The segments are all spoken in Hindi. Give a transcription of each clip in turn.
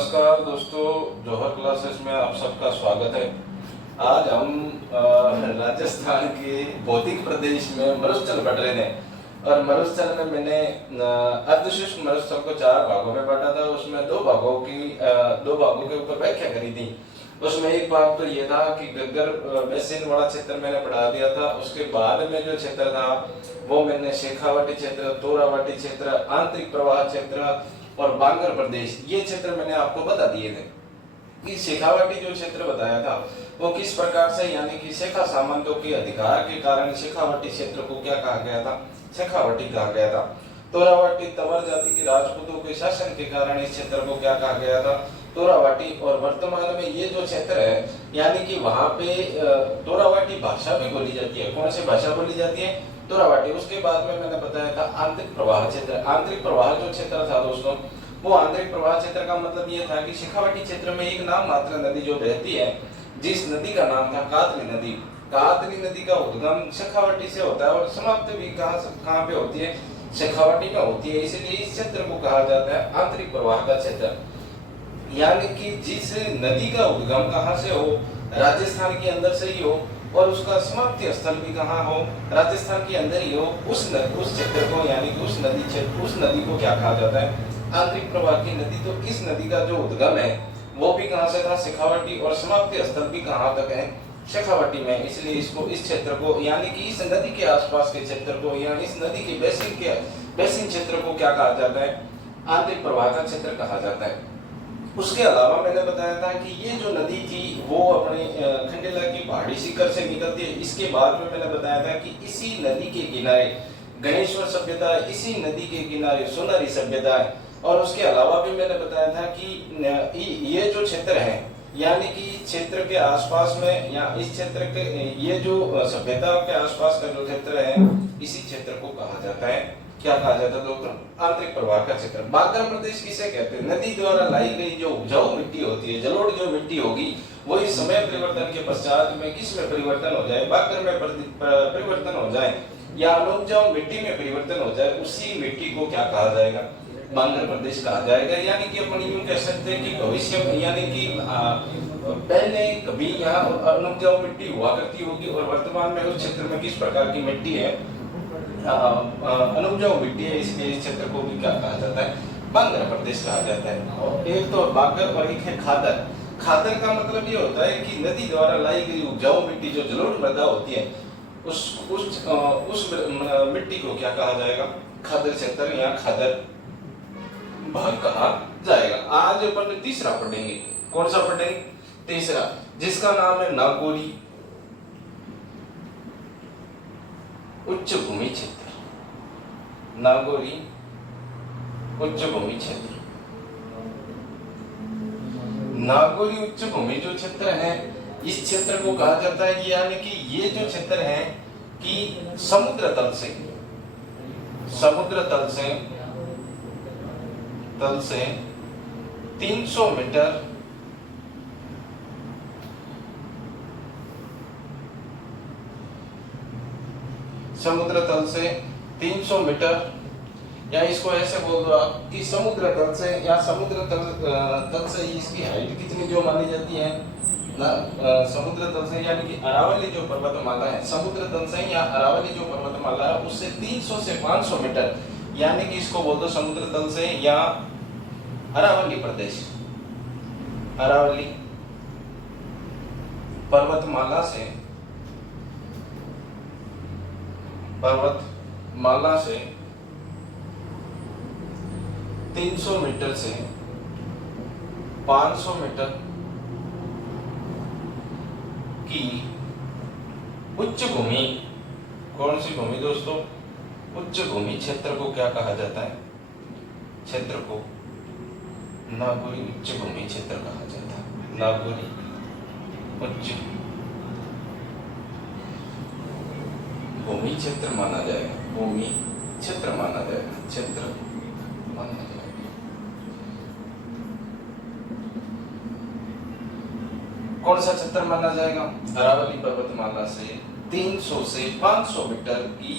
नमस्कार दोस्तों, जौहर क्लासेस में आप सबका स्वागत है। आज हम राजस्थान के भौतिक प्रदेश में मरुस्थल पढ़ रहे थे और मरुस्थल में मैंने अर्धशुष्क मरुस्थल को 4 भागों में बांटा था। उसमें 2 भागों के ऊपर व्याख्या करी थी। उसमें एक भाग तो ये था कि गग्गर बेसिन वाला क्षेत्र मैंने पढ़ा दिया था। उसके बाद में जो क्षेत्र था वो मैंने शेखावाटी क्षेत्र, तोरावाटी क्षेत्र, आंतरिक प्रवाह क्षेत्र और बांगर प्रदेश, ये क्षेत्र मैंने आपको बता दिए थे। कि शेखावाटी जो क्षेत्र बताया था वो किस प्रकार से, यानी कि शेखा सामंतों के अधिकार के कारण शेखावाटी क्षेत्र को क्या कहा गया था, शेखावाटी कहा गया था। तोरावाटी तवर जाति के राजपूतों के शासन के कारण इस क्षेत्र को क्या कहा गया था, तोरावाटी। और वर्तमान में ये जो क्षेत्र है, यानी कि वहां पे तोरावाटी भाषा भी बोली जाती है। कौन सी भाषा बोली जाती है? तोरावाटी। उसके बाद में मैंने बताया था आंतरिक प्रवाह क्षेत्र। आंतरिक प्रवाह जो क्षेत्र था दोस्तों, वो आंतरिक प्रवाह क्षेत्र का मतलब ये था कि शेखावाटी क्षेत्र में एक नाम मात्र नदी जो बहती है, जिस नदी का नाम था कातरी नदी। कातरी नदी का उद्गम शेखावाटी से होता है और समाप्ति भी कहाँ पे होती है, शेखावाटी में होती है। इसलिए इस क्षेत्र को कहा जाता है आंतरिक प्रवाह का क्षेत्र। यानी कि जिस नदी का उद्गम कहाँ से हो, राजस्थान के अंदर से ही हो और उसका समाप्ति स्थल भी कहाँ हो, राजस्थान के अंदर ही हो, उस क्षेत्र को, यानी कि उस नदी को क्या कहा जाता है, आंतरिक प्रवाह की नदी। तो इस नदी का जो उद्गम है वो भी कहाँ से था, शेखावाटी, और समाप्ति स्थल भी कहाँ तक है, शेखावाटी में। इसलिए इसको, इस क्षेत्र को, यानी कि इस नदी के आसपास के क्षेत्र को, या इस नदी के बेसिन क्षेत्र को क्या कहा जाता है, आंतरिक प्रवाह का क्षेत्र कहा जाता है। उसके अलावा मैंने बताया था कि ये जो नदी थी वो अपने खंडेला की पहाड़ी शिखर से निकलती है। इसके बाद में मैंने बताया था कि इसी नदी के किनारे गणेश्वर सभ्यता है, इसी नदी के किनारे सोनारी सभ्यता है। और उसके अलावा भी मैंने बताया था कि ये जो क्षेत्र है, यानी कि क्षेत्र के आसपास में, या इस क्षेत्र के, ये जो सभ्यता के आसपास का जो क्षेत्र है, इसी क्षेत्र को कहा जाता है, क्या कहा जाता है दोस्तों, आंतरिक प्रवाह का क्षेत्र। बांगर प्रदेश किसे कहते हैं? नदी द्वारा लाई गई जो उपजाऊ मिट्टी होती है, जलोढ़ जो मिट्टी होगी, वो इस समय परिवर्तन के पश्चात में किस में परिवर्तन हो जाए, बांगर में परिवर्तन हो जाए, या उपजाऊ मिट्टी में परिवर्तन हो जाए, उसी मिट्टी को क्या कहा जाएगा, बांगर प्रदेश कहा जाएगा। यानी कि अपन यूं कह सकते हैं कि भविष्य में, यानी कि पहले कभी यहाँ उपजाऊ मिट्टी हुआ करती होगी और वर्तमान में उस क्षेत्र में किस प्रकार की मिट्टी है, अनुपजाऊ मिट्टी है। इसलिए इस क्षेत्र को भी क्या कहा जाता है, बांगर प्रदेश कहा जाता है। और एक तो बांगर और एक है खादर। खादर का मतलब ये होता है कि नदी द्वारा लाई गई उपजाऊ मिट्टी, जो जलोढ़ मृदा होती है, उस मिट्टी को क्या कहा जाएगा, खादर क्षेत्र या खादर भाग कहा जाएगा। आज अपन तीसरा पढ़ेंगे। कौन सा पढ़ेंगे? तीसरा, जिसका नाम है नागौरी उच्च भूमि क्षेत्र। नागौरी उच्च भूमि क्षेत्र। नागौरी उच्च भूमि जो क्षेत्र है, इस क्षेत्र को कहा जाता है कि, यानी कि ये जो क्षेत्र है कि समुद्र तल से 300 मीटर समुद्र तल से 300 मीटर, या इसको ऐसे बोल दो आप कि समुद्र तल से, या समुद्र तल से इसकी हाइट कितनी जो मानी जाती है ना, समुद्र तल से, यानी कि अरावली जो पर्वतमाला है, समुद्र तल से या अरावली जो पर्वतमाला है, उससे 300 से 500 मीटर, यानी कि इसको बोल दो समुद्र तल से या अरावली प्रदेश, अरावली पर्वतमाला से 300 मीटर से 500 मीटर की उच्च भूमि। कौन सी भूमि दोस्तों? उच्च भूमि क्षेत्र को क्या कहा जाता है, क्षेत्र को नागौरी उच्च भूमि क्षेत्र कहा जाता है। नागौरी उच्च भूमि क्षेत्र माना जाएगा, भूमि क्षेत्र माना जाएगा, क्षेत्र माना जाएगा। कौन सा क्षेत्र माना जाएगा? अरावली पर्वतमाला से 300 से 500 मीटर की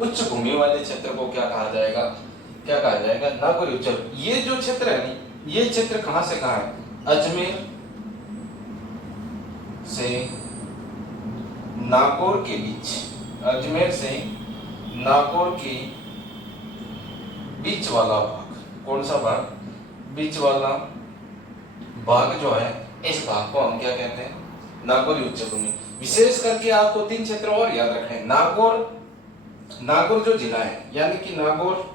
उच्च भूमि वाले क्षेत्र को क्या कहा जाएगा, क्या कहा जाएगा, नागौरी उच्च। ये जो क्षेत्र है, ये क्षेत्र कहां से कहां है? अजमेर से नागौर के बीच, अजमेर से नागौर के बीच वाला भाग, कौन सा भाग? बीच वाला भाग जो है, इस भाग को हम क्या कहते हैं? नागौर उच्चभूमि। विशेष करके आपको 3 क्षेत्र और याद रखने हैं। नागौर जो जिला है, यानी कि नागौर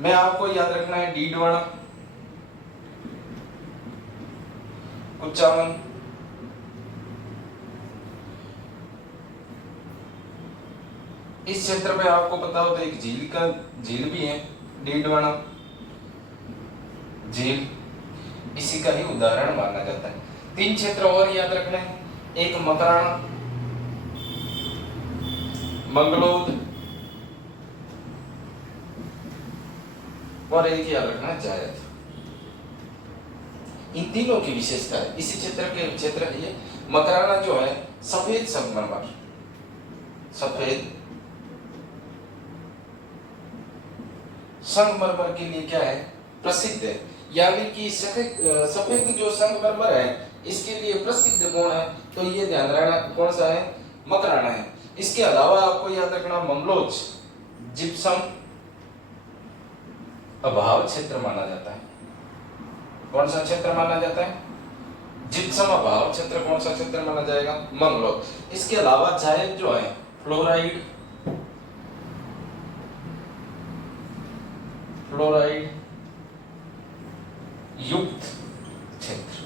में आपको याद रखना है डीडवाना, कुचामन, इस क्षेत्र में आपको पता होता है एक झील भी है, डीडवाना झील, इसी का ही उदाहरण माना जाता है। 3 क्षेत्र और याद रखना है, एक मकराना, मंगलोद और एक याद रखना है जायद। इन तीनों की विशेषता है। इसी क्षेत्र है ये। मकराना जो है सफेद संगमरमर, सफेद संगमरमर के लिए क्या है? प्रसिद्ध है। यानी कि सफेद जो संगमरमर है इसके लिए प्रसिद्ध कौन है? तो ये ध्यान रखना, कौन सा है? मकराना है। इसके अलावा आपको याद रखना मंगलोच जिप्सम अभाव क्षेत्र माना जाता है। कौन सा क्षेत्र माना जाता है? जिप्सम अभाव क्षेत्र। कौन सा क्षेत्र माना जाएगा? मंगलोच। इसके अलावा जायद जो है फ्लोराइड युक्त क्षेत्र।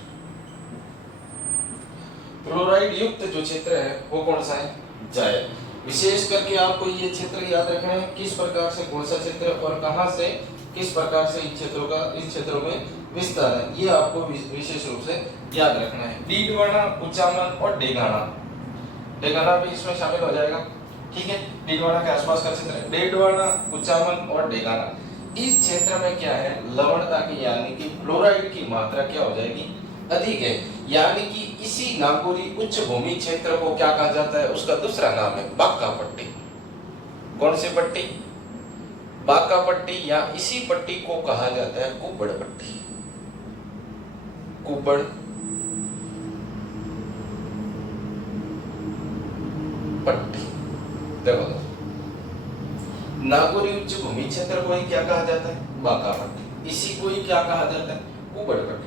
फ्लोराइड युक्त जो क्षेत्र है वो कौन सा है? जायद। विशेष करके आपको ये क्षेत्र याद रखना है, किस प्रकार से कौन सा क्षेत्र और कहां से किस प्रकार से इन क्षेत्रों में विस्तार है, ये आपको विशेष रूप से याद रखना है। डीडवाना, कुचामन और डेगाना भी इसमें शामिल हो जाएगा। ठीक है, डीडवाना के आसपास का क्षेत्र है डीडवाना, कुचामन और डेगाना। इस क्षेत्र में क्या है? लवणता की यानी कि फ्लोराइड की मात्रा क्या हो जाएगी? अधिक है। यानी कि इसी नागौरी उच्च भूमि क्षेत्र को क्या कहा जाता है? उसका दूसरा नाम है बाका पट्टी। कौन सी पट्टी? बाका पट्टी, या इसी पट्टी को कहा जाता है कुब्बड़ पट्टी। कुब्बड़ पट्टी। देखो नागौरी उच्च भूमि क्षेत्र को ही क्या कहा जाता है? बाका पट्टी। इसी को ही क्या कहा जाता है? कुब्बड़ पट्टी।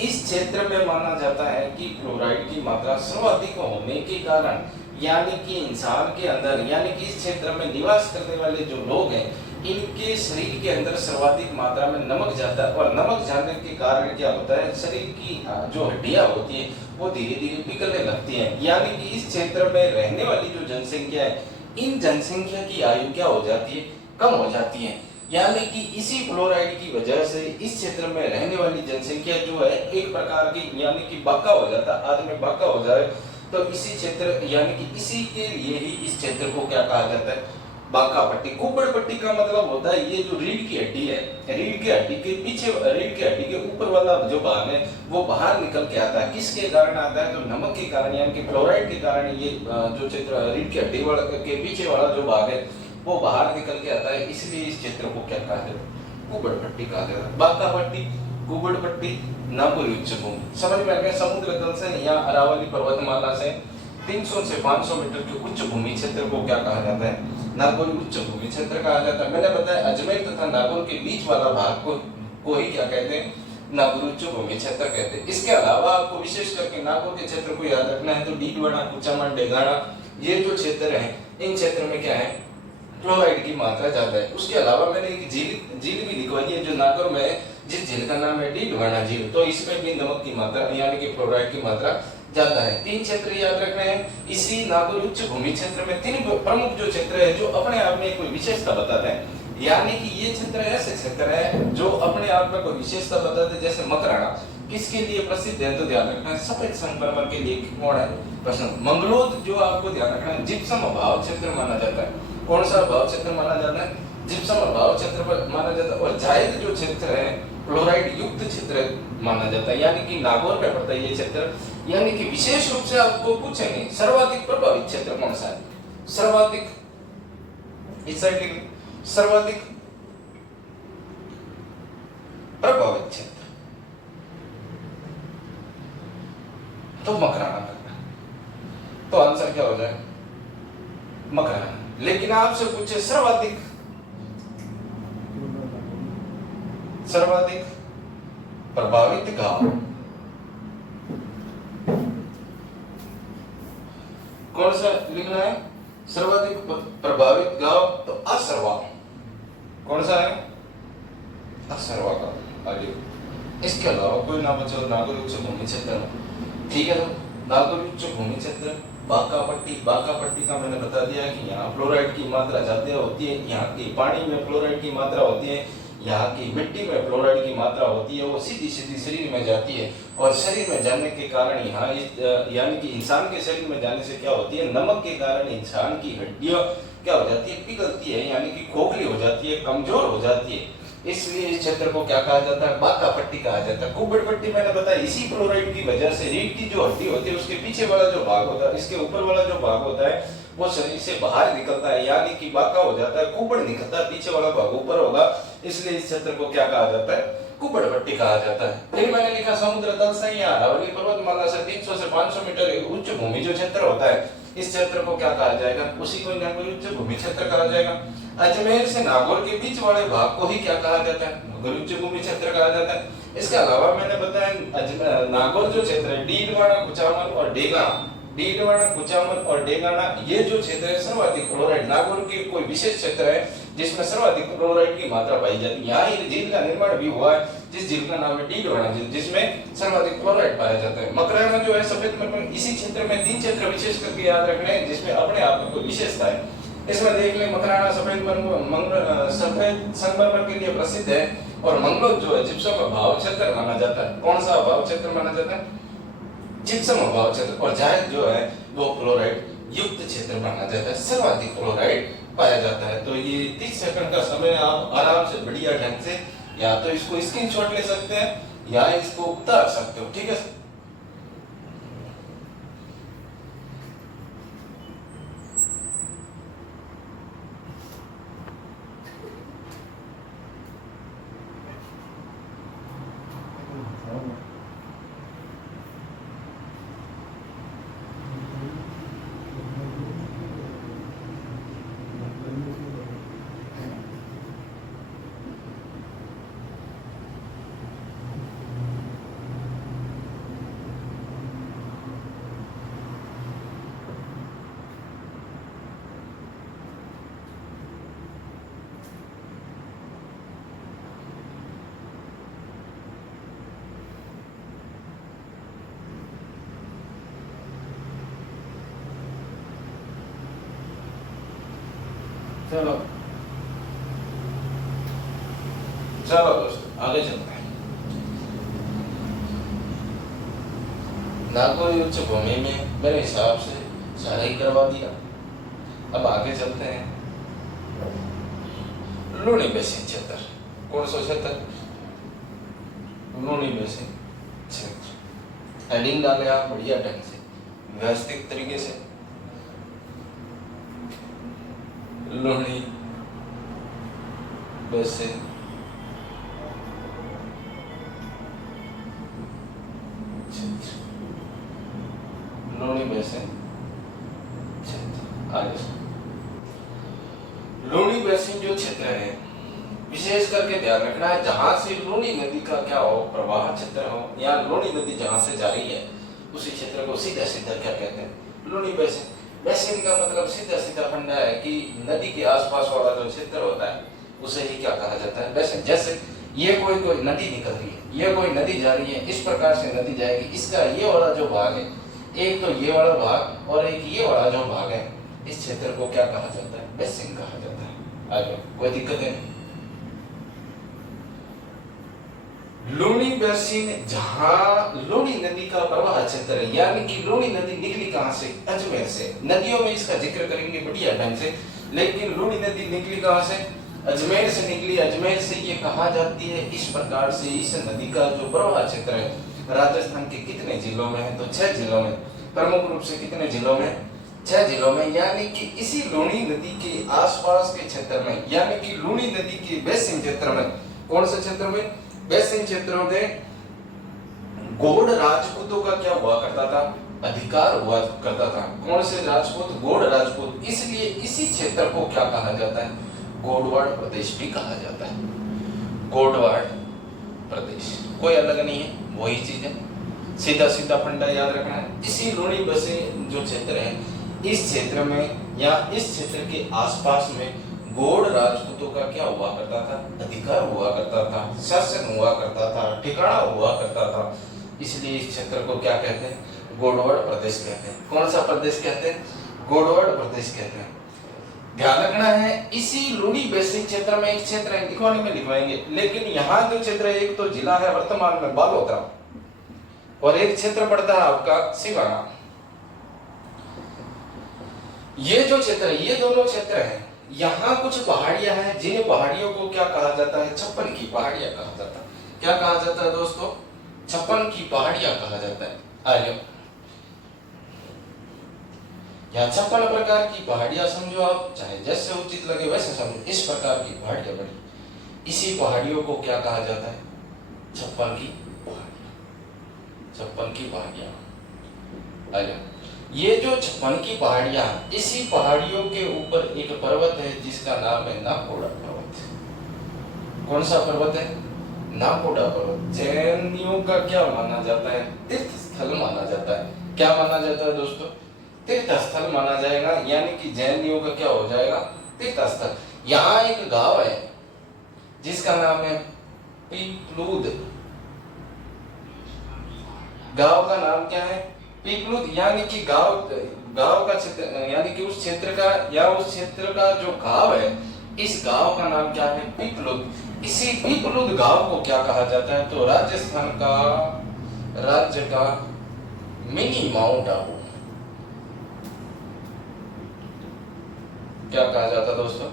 इस क्षेत्र में माना जाता है कि क्लोराइड की मात्रा सर्वाधिक होने के कारण, यानी कि इंसान के अंदर, यानी कि इस क्षेत्र में निवास करने वाले जो लोग हैं इनके शरीर के अंदर सर्वाधिक मात्रा में नमक जाता है, और नमक जाने के कारण क्या होता है? शरीर की जो हड्डियां होती हैं वो धीरे धीरे पिघलने लगती हैं। यानी कि इस क्षेत्र में रहने वाली जो जनसंख्या है, इन जनसंख्या की आयु क्या हो जाती है? कम हो जाती है। यानी कि इसी फ्लोराइड की वजह से इस क्षेत्र में रहने वाली जनसंख्या जो है एक प्रकार की, यानी कि बाका हो जाता है। आदमी बाका हो जाए तो इसी क्षेत्र, यानी कि इसी के लिए ही इस क्षेत्र को क्या कहा जाता है? बाका पट्टी। कुब्बड़ पट्टी का मतलब होता है ये जो रीढ़ की हड्डी है, रीढ़ की हड्डी के पीछे, रीढ़ की हड्डी के ऊपर वाला जो भाग है वो बाहर निकल के आता है। किसके कारण आता है? तो नमक के कारण, यानी कि फ्लोराइड के कारण ये जो क्षेत्र रीढ़ की हड्डी के पीछे वाला जो भाग है वो बाहर निकल के आता है। इसलिए इस क्षेत्र को क्या कहा जाता है? कुब्बड़ पट्टी कहा जाता है। बाका पट्टी, कुब्बड़ पट्टी, नागौरी उच्च भूमि। समझ में आ गया? समुद्र तल से या अरावली पर्वतमाला से 300 से 500 मीटर के उच्च भूमि क्षेत्र को क्या कहा जाता है? नागौरी उच्च भूमि क्षेत्र कहा जाता है। मैंने बताया अजमेर तथा नागौर के बीच वाला भाग को ही क्या कहते हैं? नागौरी उच्च भूमि क्षेत्र कहते हैं। इसके अलावा आपको विशेष करके नागौर के क्षेत्र को याद रखना है तो डीडवाना, कुचामन, डेगाना, ये जो क्षेत्र है इन क्षेत्र में क्या है? फ्लोराइड की मात्रा ज्यादा है। उसके अलावा मैंने एक झील भी लिखवाई है जो नागौर में है, जिस झील का नाम है डीडवाना झील। तो इसमें भी नमक की मात्रा, यानी कि फ्लोराइड की मात्रा ज्यादा है। 3 क्षेत्र याद रखने हैं। इसी नागौर उच्च भूमि क्षेत्र में 3 प्रमुख जो क्षेत्र है जो अपने आप में कोई विशेषता बताते हैं। यानी कि ये क्षेत्र ऐसे क्षेत्र है जो अपने आप में कोई विशेषता बताते हैं। जैसे मकराना किसके लिए प्रसिद्ध है? तो ध्यान रखना है सफेद संगमरमर के लिए। कौन है? प्रश्न। मंगलोद जो आपको ध्यान रखना है जिप्सम अभाव क्षेत्र माना जाता है। कौन सा अभाव क्षेत्र माना जाता है? जिप्सम अभाव क्षेत्र पर माना जाता है। और जायद जो क्षेत्र है क्लोराइड युक्त क्षेत्र माना जाता है। यानी कि नागौर में पड़ता है ये क्षेत्र। यानी कि विशेष रूप से आपको पूछेंगे सर्वाधिक प्रभावित क्षेत्र कौन सा है? सर्वाधिक, इस साइड सर्वाधिक प्रभावित क्षेत्र, तो मकराना करना। तो आंसर क्या हो जाए? मकराना। लेकिन आपसे पूछे सर्वाधिक प्रभावित गांव कौन सा लिखना है? सर्वाधिक प्रभावित गांव, तो असरवा। कौन सा है? असरवा का। आगे इसके अलावा कोई ना बचा नागरिक उच्च भूमि क्षेत्र, ठीक है। तो नागरिक उच्च भूमि क्षेत्र बांका पट्टी का मैंने बता दिया कि यहाँ फ्लोराइड की मात्रा ज्यादा होती है, यहाँ की पानी में फ्लोराइड की मात्रा होती है, यहाँ की मिट्टी में फ्लोराइड की मात्रा होती है, वो सीधी शरीर में जाती है। और शरीर में जाने के कारण यहाँ यानी कि इंसान के शरीर में जाने से क्या होती है? नमक के कारण इंसान की हड्डियां क्या हो जाती है? पिघलती है, यानी कि खोखली हो जाती है, कमजोर हो जाती है। इसलिए इस क्षेत्र को क्या कहा जाता है? बांका पट्टी कहा जाता है। कुब्बड़ पट्टी मैंने बताया इसी फ्लोराइड की वजह से रीढ़ की जो हड्डी होती है उसके पीछे वाला जो भाग होता है, इसके ऊपर वाला जो भाग होता है वो शरीर से बाहर निकलता है, यानी कि बांका हो जाता है, कुब्बड़ निकलता है, पीछे वाला भाग ऊपर होगा। इसलिए इस क्षेत्र को क्या कहा जाता है? कुब्बड़ पट्टी कहा जाता है। फिर मैंने लिखा समुद्र तल से या अरावली पर्वतमाला से 300 से 500 मीटर उच्च भूमि जो क्षेत्र होता है, इस क्षेत्र को क्या कहा जाएगा? उसी को नागौर उच्च भूमि क्षेत्र कहा जाएगा। अजमेर से नागौर के बीच वाले भाग को ही क्या कहा जाता है? नागौर उच्च भूमि क्षेत्र कहा जाता है। इसके अलावा मैंने बताया नागौर जो क्षेत्र है, डीडवाना, कुचामन और डेगाना, ये जो क्षेत्र है सर्वाधिक फ्लोराइड, नागौर के कोई विशेष क्षेत्र है जिसमें सर्वाधिक फ्लोराइड की मात्रा पाई जाती है। यहाँ ही झील का निर्माण भी हुआ है, जिस झील का नाम है डीडवाना झील, जिसमें सर्वाधिक फ्लोराइड पाया जाता है। मकराना जो है सफेद मरमर, इसी क्षेत्र में 3 क्षेत्र विशेष करके याद रखने हैं जिसमें अपने आप में कोई विशेषता है। इसमें देख ले मकराना सफेद संगमरमर के लिए प्रसिद्ध है, और मंगलोर जो है जिप्सम अभाव क्षेत्र माना जाता है। कौन सा अभाव क्षेत्र माना जाता है? जिप्सम अभाव क्षेत्र। और जायद जो है वो फ्लोराइड युक्त क्षेत्र माना जाता है, सर्वाधिक फ्लोराइड पाया जाता है। तो ये 30 सेकंड का समय आप आराम से बढ़िया ढंग से या तो इसको स्क्रीनशॉट ले सकते हैं या इसको उतार सकते हो, ठीक है। चलो चलो दोस्तों आगे चलते हैं। नागौर उच्च भूमि में मेरे हिसाब से सारा ही करवा दिया। अब आगे चलते हैं। लूनी बेसिन क्षेत्र, कौन सा क्षेत्र? लूनी बेसिन क्षेत्र। हेडिंग डाले आप बढ़िया ढंग से व्यवस्थित तरीके से। लूनी बेसिन क्षेत्र, लूनी बेसिन क्षेत्र। आगे लूनी बेसिन जो क्षेत्र है विशेष करके ध्यान रखना है, जहां से लूनी नदी का क्या हो प्रवाह क्षेत्र हो, या लूनी नदी जहां से जा रही है उसी क्षेत्र को सीधा सीधा क्या कहते हैं? लूनी बेसिन। बेसिन का मतलब सीधा सीधा फंडा है कि नदी के आसपास वाला जो क्षेत्र होता है उसे ही क्या कहा जाता है? बेसिन। जैसे ये कोई नदी निकल रही है, ये कोई नदी जा रही है, इस प्रकार से नदी जाएगी, इसका ये वाला जो भाग है, एक तो ये वाला भाग और एक ये वाला जो भाग है, इस क्षेत्र को क्या कहा जाता है? बेसिन कहा जाता है। आगे कोई दिक्कत नहीं। लूनी बेसिन जहां लूनी नदी का प्रवाह क्षेत्र है, यानी कि लूनी नदी निकली कहां से? अजमेर से। नदियों में इसका जिक्र करेंगे बढ़िया ढंग से, लेकिन लूनी नदी निकली कहां से? अजमेर से निकली। अजमेर से ये कहा जाती है इस प्रकार से। इस नदी का जो प्रवाह क्षेत्र है राजस्थान के कितने जिलों में है? तो 6 जिलों में। प्रमुख रूप से कितने जिलों में? 6 जिलों में। यानी कि इसी लूनी नदी के आसपास के क्षेत्र में, यानी कि लूनी नदी के बेसिन क्षेत्र में, कौन से क्षेत्र में? बेसिन क्षेत्रों में गौड़ राजपूतों का क्या हुआ करता था, अधिकार हुआ करता था। कौन से राजपूत, गौड़ राजपूत। इसलिए इसी क्षेत्र को क्या कहा जाता है, गौड़वाड़ प्रदेश भी कहा जाता है। गौड़वाड़ प्रदेश कोई अलग नहीं है, वही चीज है, सीधा सीधा फंडा याद रखना है। इसी लूणी बसें जो क्षेत्र है, इस क्षेत्र में या इस क्षेत्र के आसपास में गौड़ राजपूतों का क्या हुआ करता था, अधिकार हुआ करता था, शासन हुआ करता था, ठिकाना हुआ करता था। इसलिए इस क्षेत्र को क्या कहते हैं, गौड़वाड़ प्रदेश कहते हैं। कौन सा प्रदेश कहते हैं, गौड़वाड़ प्रदेश कहते हैं। ध्यान रखना है, इसी लूणी बेसिन क्षेत्र में एक क्षेत्र है, लिखवाने में लिखवाएंगे, लेकिन यहाँ जो क्षेत्र है, एक तो जिला है वर्तमान में बालोतरा और एक क्षेत्र पड़ता है आपका सिवाना। ये जो क्षेत्र है, ये दोनों क्षेत्र हैं, यहाँ कुछ पहाड़ियां हैं, जिन पहाड़ियों को क्या कहा जाता है, छप्पन की पहाड़ियां कहा जाता है। क्या कहा जाता है दोस्तों, छप्पन की पहाड़ियां कहा जाता है। आइए यहाँ 56 प्रकार की पहाड़ियां समझो आप, चाहे जैसे उचित लगे वैसे समझो। इस प्रकार की पहाड़ियां बनी, इसी पहाड़ियों को क्या कहा जाता है, 56 की पहाड़ियां, 56 की पहाड़ियां। आइए, ये जो 56 की पहाड़ियां, इसी पहाड़ियों के ऊपर एक पर्वत है जिसका नाम है नाकोड़ा पर्वत। कौन सा पर्वत है, नाकोड़ा पर्वत। जैनियों का क्या माना जाता है, तीर्थ स्थल माना जाता है। क्या माना जाता है दोस्तों, तीर्थ स्थल माना जाएगा, यानी कि जैनियों का क्या हो जाएगा, तीर्थ स्थल। यहाँ एक गांव है जिसका नाम है पीपलूद। गांव का नाम क्या है, पीपलूद, यानी कि गांव का क्षेत्र, यानी कि उस क्षेत्र का या उस क्षेत्र का जो गांव है, इस गांव का नाम क्या है, पीपलूद। इसी पीपलूद गांव को क्या कहा जाता है, तो राजस्थान का राज्य का मिनी माउंट आबू। क्या कहा जाता है दोस्तों,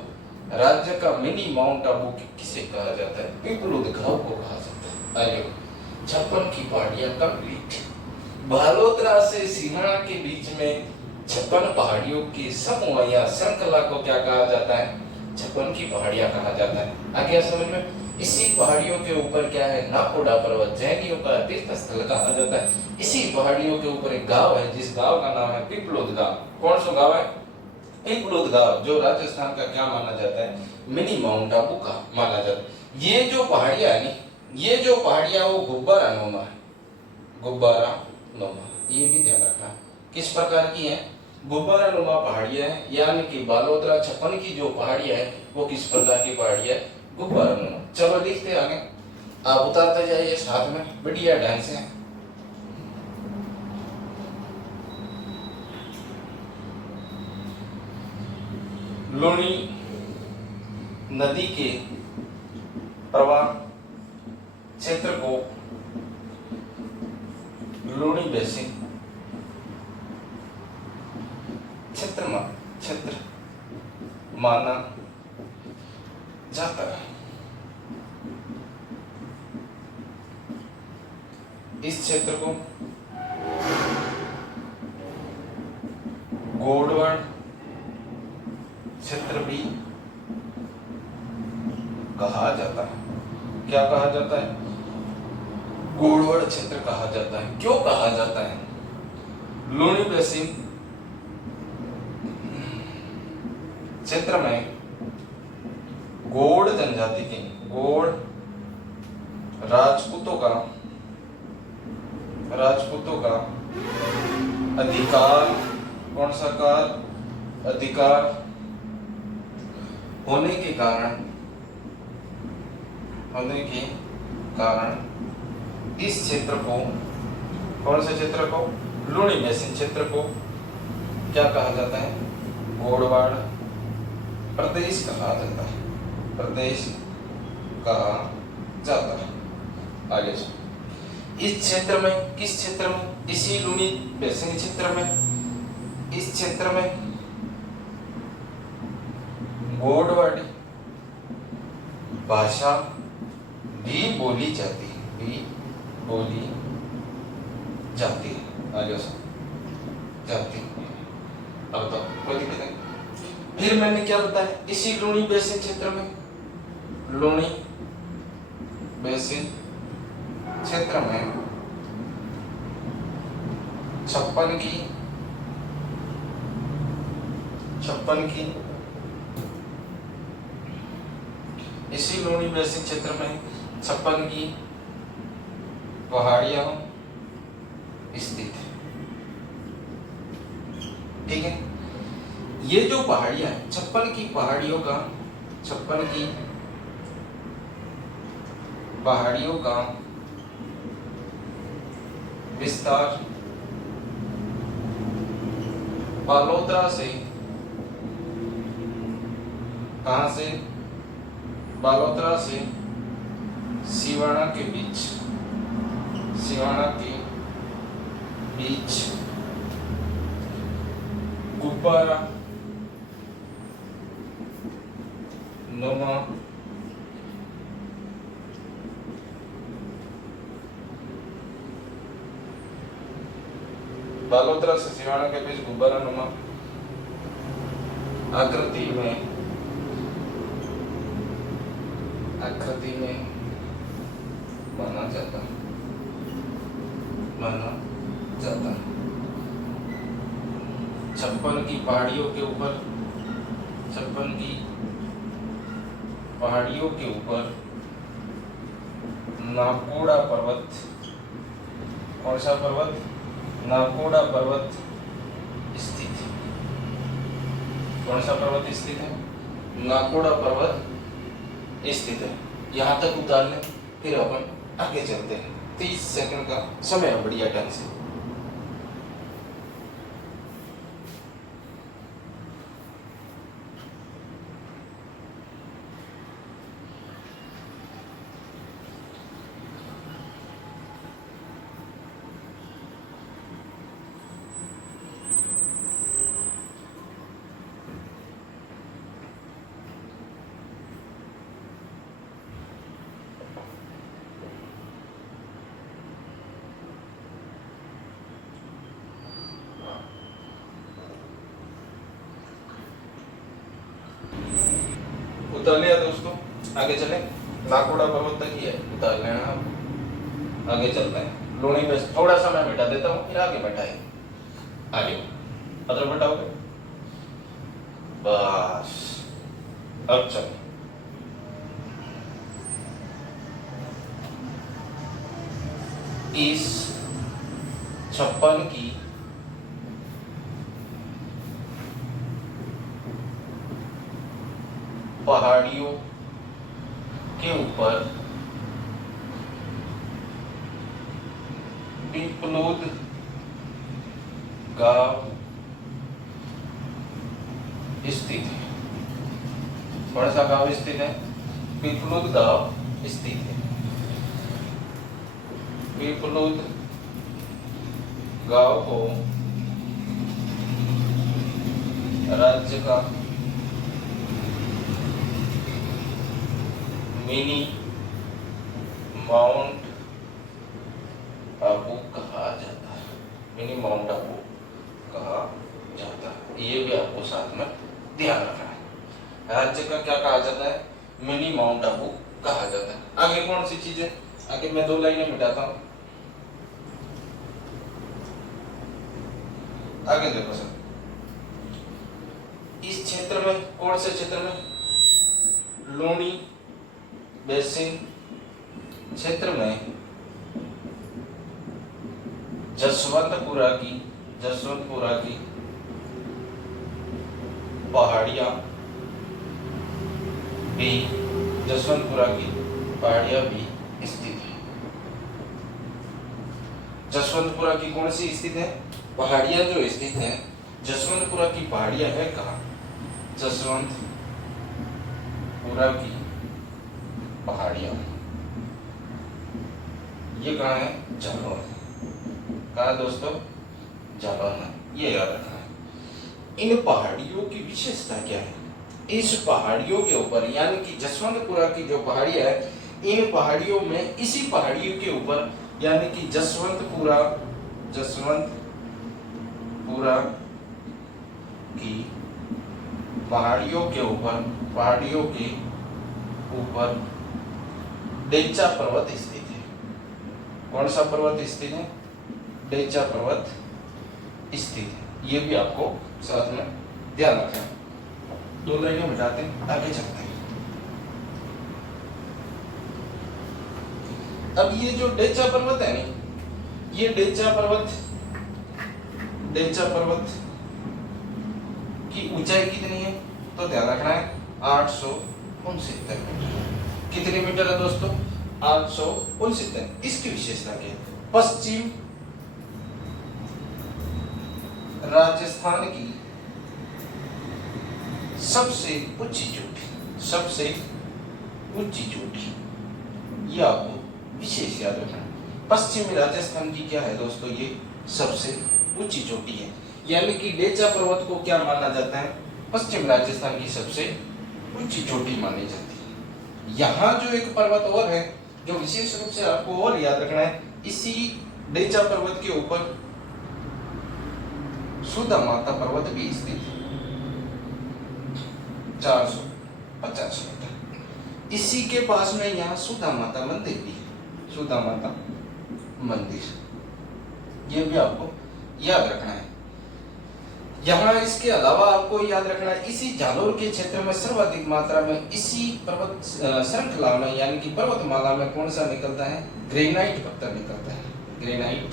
राज्य का मिनी माउंट आबू किसे कहा जाता है, पीपलूद गांव को कहा जाता है। आइए, 56 की पहाड़ियां कंप्लीट। बालोतरा से सिंहना के बीच में 56 पहाड़ियों की समूह या श्रृंखला को क्या कहा जाता है, 56 की पहाड़ियां कहा जाता है। आ गया समझ में। इसी पहाड़ियों के ऊपर क्या है, नाकोड़ा पर्वत, जैनियों का तीर्थ स्थल कहा जाता है। इसी पहाड़ियों के ऊपर एक गांव है, जिस गांव का नाम है पीपलूद गांव। कौन सा गांव है, पीपलूद गांव, जो राजस्थान का क्या माना जाता है, मिनी माउंट आबू का माना जाता है। ये जो पहाड़ियां है, ये जो पहाड़ियां वो गुब्बारा नुमा है, गुब्बारा नुमा, ये भी ध्यान रखना। किस प्रकार की है, गुब्बारा नुमा पहाड़ियां हैं, यानी कि बालोतरा 56 की जो पहाड़ियां है वो किस प्रकार की पहाड़ियां है, गुब्बारा नुमा। चलो लिखते आगे, आप उतारते जाइए साथ में बढ़िया ढंग से। लूणी नदी के प्रवाह क्षेत्र को लूणी बेसिन क्षेत्र माना जाता है। इस क्षेत्र को गौड़वाड़ क्षेत्र भी कहा जाता है। क्या कहा जाता है, गौड़वाड़ क्षेत्र कहा जाता है। क्यों कहा जाता है, लूणी बेसिन क्षेत्र में गौड़ जनजाति के, गौड़ राजपूतों का अधिकार, कौन सा कार, अधिकार होने के कारण इस क्षेत्र को, कौन से क्षेत्र को, लूणी बेसिन क्षेत्र को क्या कहा जाता है, गौड़वाड़ प्रदेश कहा जाता है, प्रदेश कहा जाता है। आगे इस क्षेत्र में, किस क्षेत्र में, इसी लूणी बेसिन क्षेत्र में, इस क्षेत्र में गौड़वाड़ी भाषा भी बोली जाती है, आगे जाती है। अब तो कोई दिक्कत नहीं। फिर मैंने क्या बताया, इसी लूणी बेसिन क्षेत्र में, लूणी बेसिन क्षेत्र में 56 की इसी लूणी बेसिन क्षेत्र में 56 की पहाड़ियां स्थित है। ठीक है, ये जो पहाड़ियां हैं 56 की पहाड़ियों का 56 की पहाड़ियों का विस्तार बालोतरा से, कहां से, बालोतरा से सिवाना के बीच, सिवाना के बीच गुब्बारा नुमा बालोतरा से सिवाना के बीच गुब्बारा नुमा आकृति में माना जाता 56 की पहाड़ियों के ऊपर, 56 की पहाड़ियों के ऊपर नाकोड़ा पर्वत, कौन सा पर्वत, नाकोड़ा पर्वत स्थित है। कौन सा पर्वत स्थित है, नाकोड़ा पर्वत स्थित है। यहाँ तक उतार लें, फिर अपन आगे चलते हैं। 30 सेकंड का समय है, बढ़िया ढंग से। उतार लिया दोस्तों, आगे चले। नाकोड़ा पर्वत तक ही है, उतार लेना। आगे चलते हैं। लूणी में थोड़ा सा मैं मिटा देता हूँ, फिर आगे बैठाए। आगे अदर बैठाओगे, बस। अब चलो, इस 56 की पहाड़ियों के ऊपर पिपलोद गांव स्थित है। कौन सा गांव स्थित है, पिपलोद गांव स्थित है। पिपलोद गांव को राज्य का मिनी माउंट आबू कहा जाता है। मिनी माउंट आबू कहा जाता है, ये भी आपको साथ में ध्यान रखना है। राज्य का क्या कहा जाता है, मिनी माउंट आबू कहा जाता है। आगे कौन सी चीज है, आगे मैं 2 लाइनें मिटाता हूं। आगे देखो सर, इस क्षेत्र में, कौन से क्षेत्र में, लूणी बेसिन क्षेत्र में जसवंतपुरा की पहाड़ियां भी, जसवंतपुरा की पहाड़ियां भी स्थित है। जसवंतपुरा की कौन सी स्थित है, पहाड़ियां जो स्थित है, जसवंतपुरा की पहाड़ियां है कहाँ, जसवंतपुरा की पहाड़ियां, ये कहाँ है, जालौन। कहाँ दोस्तों, जालौन है, ये याद रखना है। इन पहाड़ियों की विशेषता क्या है, इस पहाड़ियों के ऊपर, यानी कि जसवंतपुरा की जो पहाड़ियां है, इन पहाड़ियों में, इसी पहाड़ियों के ऊपर, यानी कि जसवंतपुरा की पहाड़ियों के ऊपर डेचा पर्वत स्थित है। कौन सा पर्वत स्थित है? डेचा पर्वत स्थित है। ये भी आपको साथ में ध्यान रखना। 2 लाइनें मिटाते हैं, आगे चलते हैं। अब ये जो डेचा पर्वत है नहीं, ये डेचा पर्वत की ऊंचाई कितनी है? तो ध्यान रखना है 869 मीटर। कितने मीटर है दोस्तों? 869। इसकी विशेषता क्या है? पश्चिम राजस्थान की सबसे ऊंची चोटी, ये आपको विशेष याद रखना। पश्चिमी राजस्थान की क्या है दोस्तों? ये सबसे ऊंची चोटी है। यानी कि डेचा पर्वत को क्या माना जाता है? पश्चिम राजस्थान की सबसे ऊंची चोटी मानी जाती है। यहाँ जो एक पर्वत और है जो विशेष रूप से आपको और याद रखना है, इसी डेचा पर्वत के ऊपर सुधा माता पर्वत भी स्थित है, 450 मीटर। इसी के पास में यहाँ सुधा माता मंदिर भी है, सुधा माता मंदिर, ये भी आपको याद रखना है। यहाँ इसके अलावा आपको याद रखना है, इसी जालोर के क्षेत्र में सर्वाधिक मात्रा में इसी पर्वत श्रृंखला में यानी कि पर्वतमाला में कौन सा निकलता है? ग्रेनाइट पत्थर निकलता है। ग्रेनाइट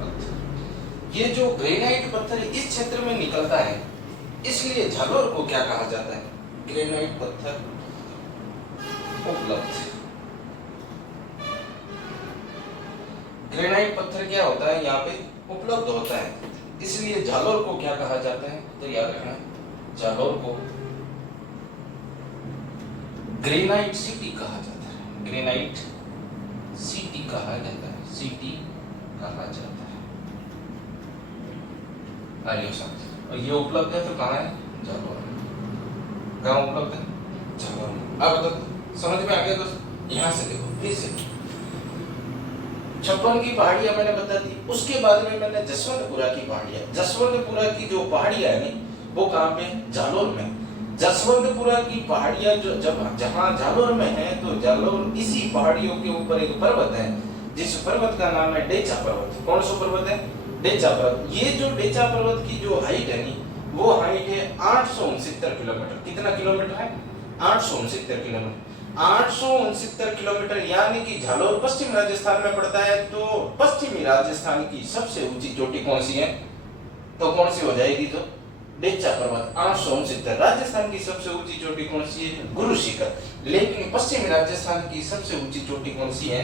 पत्थर। ये जो ग्रेनाइट पत्थर इस क्षेत्र में निकलता है, इसलिए जालोर को क्या कहा जाता है? ग्रेनाइट पत्थर उपलब्ध। ग्रेनाइट पत्थर क्या होता है? यहाँ पे उपलब्ध होता है, इसलिए जालोर को क्या कहा जाता है? तो याद रखना, जालोर को ग्रेनाइट सिटी कहा जाता है। ग्रेनाइट सिटी कहा जाता है, सिटी कहा जाता है। आइए साथ, और ये उपलब्ध है तो कहाँ है? जालोर। कहाँ उपलब्ध है? जालोर में। अब तो समझ में आ गया दोस्तों? यहाँ से देखो फिर से 56 की पहाड़ियां मैंने बता दी। उसके बाद में मैंने जसवंतपुरा की पहाड़ियां, जसवंतपुरा की जो पहाड़ियां है वो कहाँ पे? जालोर में। जसवंतपुरा की पहाड़ियां जो जहाँ जालोर में है, तो जालोर इसी पहाड़ियों के ऊपर एक पर्वत है, जिस पर्वत का नाम है डेचा पर्वत। कौन सा पर्वत है? डेचा पर्वत। ये जो डेचा पर्वत की जो हाइट है वो हाइट है 869 किलोमीटर। कितना किलोमीटर है? 869 किलोमीटर। 869 किलोमीटर, यानी कि जालोर पश्चिम राजस्थान में पड़ता है, तो पश्चिमी राजस्थान की सबसे ऊंची चोटी कौन सी है? तो कौन सी हो जाएगी? तो डेचा पर्वत 869। राजस्थान की सबसे ऊंची चोटी कौन सी है? गुरु शिखर। लेकिन पश्चिमी राजस्थान की सबसे ऊंची चोटी कौन सी है?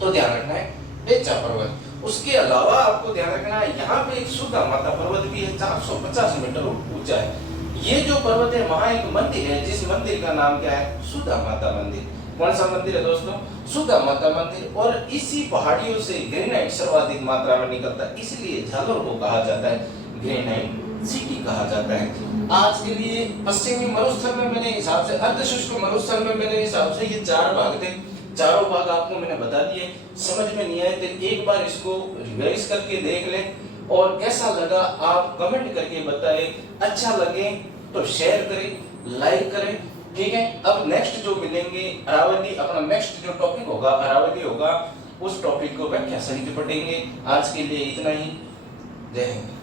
तो ध्यान रखना है डेचा पर्वत। उसके अलावा आपको ध्यान रखना है, यहाँ पे एक सुधा माता पर्वत भी है, 450 मीटर ऊंचा है। ये जो पर्वत है, वहां एक मंदिर है, जिस मंदिर का नाम क्या है? सुधा माता मंदिर। कौन सा मंदिर है दोस्तों? सुधा माता मंदिर। और इसी पहाड़ियों से ग्रेनाइट सर्वाधिक मात्रा में निकलता है, इसलिए जालोर को कहा जाता है ग्रेनाइट सिटी कहा जाता है। आज के लिए पश्चिमी मरुस्थल में मेरे हिसाब से, अर्धशुष्क मरुस्थल में मेरे हिसाब से ये 4 भाग थे। चारों भाग आपको मैंने बता दिए। समझ में नहीं आए तो एक बार इसको रिवाइज करके देख लें, और कैसा लगा आप कमेंट करके बताएं। अच्छा लगे तो शेयर करें, लाइक करें, ठीक है। अब नेक्स्ट जो मिलेंगे अरावली, अपना नेक्स्ट जो टॉपिक होगा अरावली होगा, उस टॉपिक को व्याख्या सहित पढ़ेंगे। आज के लिए इतना ही। जय हिंद।